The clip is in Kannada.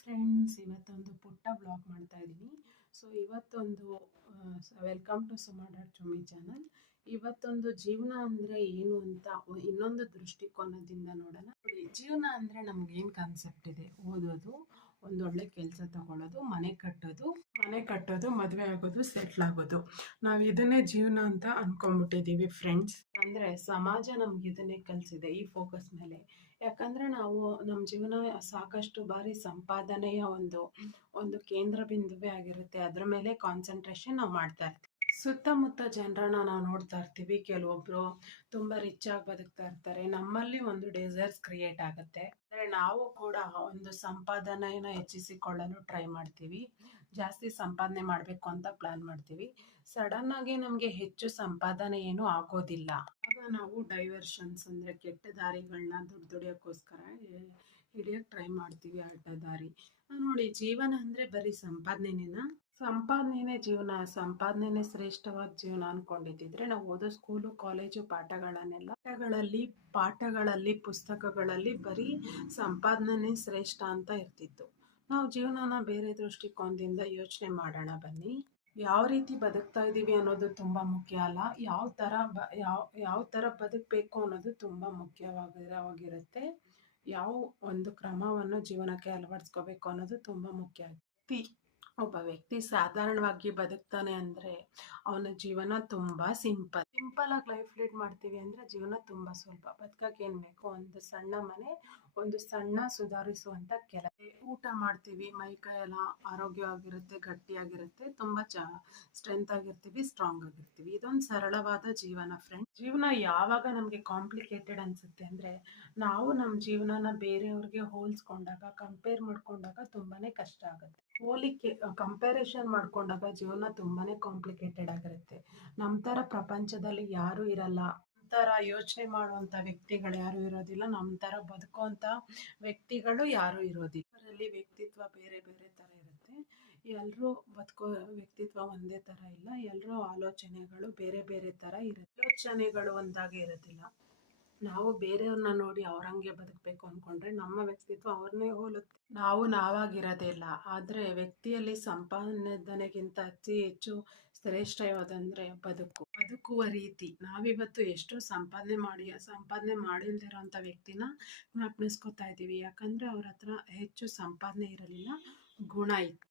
ಫ್ರೆಂಡ್ಸ್, ಇವತ್ತೊಂದು ಪುಟ್ಟ ಬ್ಲಾಗ್ ಮಾಡ್ತಾ ಇದ್ದೀನಿ. ಸೊ ಇವತ್ತೊಂದು welcome to Suma dot Chummi channel. ಇವತ್ತೊಂದು ಜೀವನ ಅಂದರೆ ಏನು ಅಂತ ಇನ್ನೊಂದು ದೃಷ್ಟಿಕೋನದಿಂದ ನೋಡೋಣ. ನೋಡಿ, ಜೀವನ ಅಂದರೆ ನಮ್ಗೆ ಏನು ಕಾನ್ಸೆಪ್ಟ್ ಇದೆ? ಓದೋದು, ಒಂದೊಳ್ಳೆ ಕೆಲಸ ತಗೊಳ್ಳೋದು, ಮನೆ ಕಟ್ಟೋದು, ಮದುವೆ ಆಗೋದು, ಸೆಟ್ಲ್ ಆಗೋದು. ನಾವು ಇದನ್ನೇ ಜೀವನ ಅಂತ ಅನ್ಕೊಂಡ್ಬಿಟ್ಟಿದ್ದೀವಿ ಫ್ರೆಂಡ್ಸ್. ಅಂದರೆ ಸಮಾಜ ನಮ್ಗೆ ಇದನ್ನೇ ಕಲಿಸಿದೆ, ಈ ಫೋಕಸ್ ಮೇಲೆ. ಯಾಕಂದರೆ ನಾವು ನಮ್ಮ ಜೀವನ ಸಾಕಷ್ಟು ಬಾರಿ ಸಂಪಾದನೆಯ ಒಂದು ಕೇಂದ್ರ ಬಿಂದುವೇ ಆಗಿರುತ್ತೆ. ಅದರ ಮೇಲೆ ಕಾನ್ಸಂಟ್ರೇಷನ್ ನಾವು ಮಾಡ್ತಾ ಇರ್ತೀವಿ. ಸುತ್ತಮುತ್ತ ಜನರನ್ನ ನಾವು ನೋಡ್ತಾ ಇರ್ತೀವಿ. ಕೆಲವೊಬ್ರು ತುಂಬ ರಿಚ್ ಆಗಿ ಬದುಕ್ತಾ ಇರ್ತಾರೆ. ನಮ್ಮಲ್ಲಿ ಒಂದು ಡಿಸೈರ್ಸ್ ಕ್ರಿಯೇಟ್ ಆಗುತ್ತೆ. ಅಂದರೆ ನಾವು ಕೂಡ ಒಂದು ಸಂಪಾದನೆಯನ್ನು ಹೆಚ್ಚಿಸಿಕೊಳ್ಳಲು ಟ್ರೈ ಮಾಡ್ತೀವಿ. ಜಾಸ್ತಿ ಸಂಪಾದನೆ ಮಾಡಬೇಕು ಅಂತ ಪ್ಲಾನ್ ಮಾಡ್ತೀವಿ. ಸಡನ್ ಆಗಿ ನಮಗೆ ಹೆಚ್ಚು ಸಂಪಾದನೆ ಏನೂ ಆಗೋದಿಲ್ಲ. ಆಗ ನಾವು ಡೈವರ್ಷನ್ಸ್ ಅಂದರೆ ಕೆಟ್ಟ ದಾರಿಗಳನ್ನ ದುಡಿಯೋಕ್ಕೋಸ್ಕರ ಹಿಡಿಯೋಕ್ಕೆ ಟ್ರೈ ಮಾಡ್ತೀವಿ, ಅಡ್ಡ ದಾರಿ. ನೋಡಿ, ಜೀವನ ಅಂದರೆ ಬರೀ ಸಂಪಾದನೆನೇ ಜೀವನ, ಸಂಪಾದನೆನೇ ಶ್ರೇಷ್ಠವಾದ ಜೀವನ ಅಂದ್ಕೊಂಡಿದ್ದಿದ್ರೆ ನಾವು ಓದೋ ಸ್ಕೂಲು, ಕಾಲೇಜು ಪಾಠಗಳಲ್ಲಿ ಪುಸ್ತಕಗಳಲ್ಲಿ ಬರೀ ಸಂಪಾದನೆನೇ ಶ್ರೇಷ್ಠ ಅಂತ ಇರ್ತಿತ್ತು. ನಾವು ಜೀವನನ ಬೇರೆ ದೃಷ್ಟಿಕೋನದಿಂದ ಯೋಚನೆ ಮಾಡೋಣ ಬನ್ನಿ. ಯಾವ ರೀತಿ ಬದುಕ್ತಾ ಇದ್ದೀವಿ ಅನ್ನೋದು ತುಂಬ ಮುಖ್ಯ ಅಲ್ಲ, ಯಾವ ಥರ ಬದುಕಬೇಕು ಅನ್ನೋದು ತುಂಬ ಮುಖ್ಯವಾಗಿರುತ್ತೆ. ಯಾವ ಒಂದು ಕ್ರಮವನ್ನು ಜೀವನಕ್ಕೆ ಅಳವಡಿಸ್ಕೋಬೇಕು ಅನ್ನೋದು ತುಂಬ ಮುಖ್ಯ. ಒಬ್ಬ ವ್ಯಕ್ತಿ ಸಾಧಾರಣವಾಗಿ ಬದುಕ್ತಾನೆ ಅಂದರೆ ಅವನ ಜೀವನ ತುಂಬ ಸಿಂಪಲ್ ಆಗಿ ಲೈಫ್ ಲೀಡ್ ಮಾಡ್ತೀವಿ ಅಂದರೆ ಜೀವನ ತುಂಬ ಸ್ವಲ್ಪ. ಬದುಕಕ್ಕೆ ಏನು ಬೇಕು? ಒಂದು ಸಣ್ಣ ಮನೆ, ಒಂದು ಸಣ್ಣ ಸುಧಾರಿಸುವಂಥ ಕೆಲಸ. ಊಟ ಮಾಡ್ತೀವಿ, ಮೈಕೈ ಎಲ್ಲ ಆರೋಗ್ಯವಾಗಿರುತ್ತೆ, ಗಟ್ಟಿಯಾಗಿರುತ್ತೆ, ತುಂಬ ಸ್ಟ್ರೆಂತ್ ಆಗಿರ್ತೀವಿ, ಸ್ಟ್ರಾಂಗ್ ಆಗಿರ್ತೀವಿ. ಇದೊಂದು ಸರಳವಾದ ಜೀವನ ಫ್ರೆಂಡ್. ಜೀವನ ಯಾವಾಗ ನಮಗೆ ಕಾಂಪ್ಲಿಕೇಟೆಡ್ ಅನ್ಸುತ್ತೆ ಅಂದರೆ ನಾವು ನಮ್ಮ ಜೀವನನ ಬೇರೆಯವ್ರಿಗೆ ಹೋಲಿಸ್ಕೊಂಡಾಗ, ಕಂಪೇರ್ ಮಾಡ್ಕೊಂಡಾಗ ತುಂಬಾನೇ ಕಷ್ಟ ಆಗುತ್ತೆ. ಕಂಪ್ಯಾರಿಸನ್ ಮಾಡ್ಕೊಂಡಾಗ ಜೀವನ ತುಂಬಾನೇ ಕಾಂಪ್ಲಿಕೇಟೆಡ್ ಆಗಿರುತ್ತೆ. ನಮ್ಮ ಥರ ಪ್ರಪಂಚದಲ್ಲಿ ಯಾರೂ ಇರಲ್ಲ, ನಮ್ಮ ಥರ ಯೋಚನೆ ಮಾಡುವಂಥ ವ್ಯಕ್ತಿಗಳು ಯಾರೂ ಇರೋದಿಲ್ಲ, ನಮ್ಮ ಥರ ಬದುಕುವಂಥ ವ್ಯಕ್ತಿಗಳು ಯಾರೂ ಇರೋದಿಲ್ಲ. ಅವರಲ್ಲಿ ವ್ಯಕ್ತಿತ್ವ ಬೇರೆ ಬೇರೆ ಥರ ಇರುತ್ತೆ. ಎಲ್ಲರೂ ಬದುಕೋ ವ್ಯಕ್ತಿತ್ವ ಒಂದೇ ಥರ ಇಲ್ಲ. ಎಲ್ಲರೂ ಆಲೋಚನೆಗಳು ಬೇರೆ ಬೇರೆ ಥರ ಇರುತ್ತೆ. ಆಲೋಚನೆಗಳು ಒಂದಾಗೆ ಇರೋದಿಲ್ಲ. ನಾವು ಬೇರೆಯವ್ರನ್ನ ನೋಡಿ ಅವ್ರಂಗೆ ಬದುಕಬೇಕು ಅಂದ್ಕೊಂಡ್ರೆ ನಮ್ಮ ವ್ಯಕ್ತಿತ್ವ ಅವ್ರನ್ನೇ ಹೋಲುತ್ತೆ. ನಾವು ನಾವಾಗಿರೋದೇ ಇಲ್ಲ. ಆದರೆ ವ್ಯಕ್ತಿಯಲ್ಲಿ ಸಂಪಾದನೆಗಿಂತ ಅತಿ ಹೆಚ್ಚು ಶ್ರೇಷ್ಠವಾದಂದರೆ ಬದುಕುವ ರೀತಿ. ನಾವಿವತ್ತು ಎಷ್ಟೋ ಸಂಪಾದನೆ ಮಾಡಿಲ್ದಿರೋಂಥ ವ್ಯಕ್ತಿನ ಜ್ಞಾಪನಿಸ್ಕೋತಾ ಇದ್ದೀವಿ. ಯಾಕಂದರೆ ಅವ್ರ ಹತ್ರ ಹೆಚ್ಚು ಸಂಪಾದನೆ ಇರಲಿಲ್ಲ, ಗುಣ ಇತ್ತು.